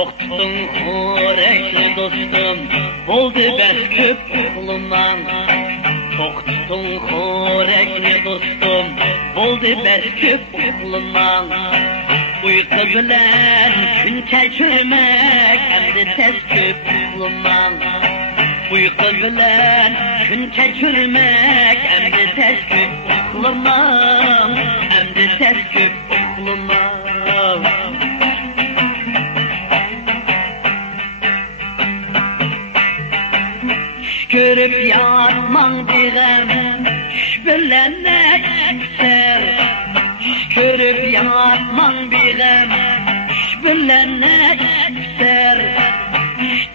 Toktun xorekli dostum, oldu bəs köp oğlumdan. Toktun xorekli dostum, oldu bəs köp oğlumdan. Uyku bilen gün keçirmek, hem de tez köp oğlumdan. Uyku bilen gün keçirmek, hem de tez köp oğlumdan. Hem de tez köp oğlumdan. Görüp yatman diğem, bilen ne ister. Görüp yatman diğem, bilen ne ister.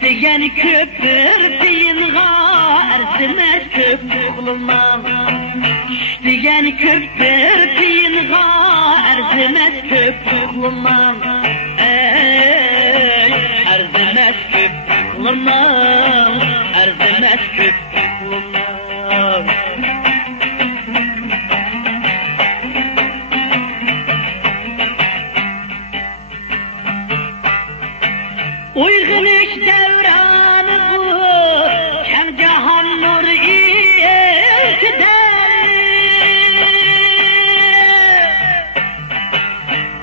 Diyen köpür diyinğa, erzimez köp oğlumdan. Diyen köpür diyinğa, erzimez köp oğlumdan. Erzimez köp oğlumdan. Erzimez köp oğlumdan. Uygun iş devranı bu, kem cahan nur ilkide.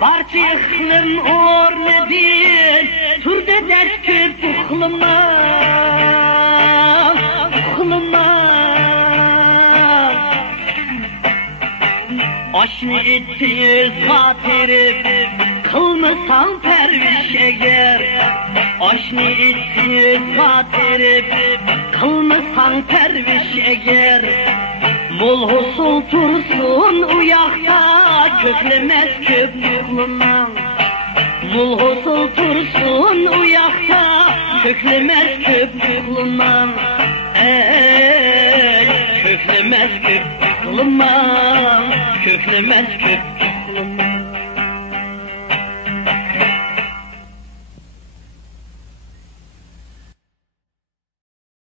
Barçı ıklım ornu değil, turda ders köp oğlumdan. Aşını ettiyiz hatiri, kılmasan perviş eğer. Aşını ettiyiz hatiri, kılmasan perviş eğer. Bol husul tursun uyakta, köklemez köp oğlumdan. Bol husul tursun uyakta, köklemez köp oğlumdan. Köklemez köp oğlumdan. Köklemez köp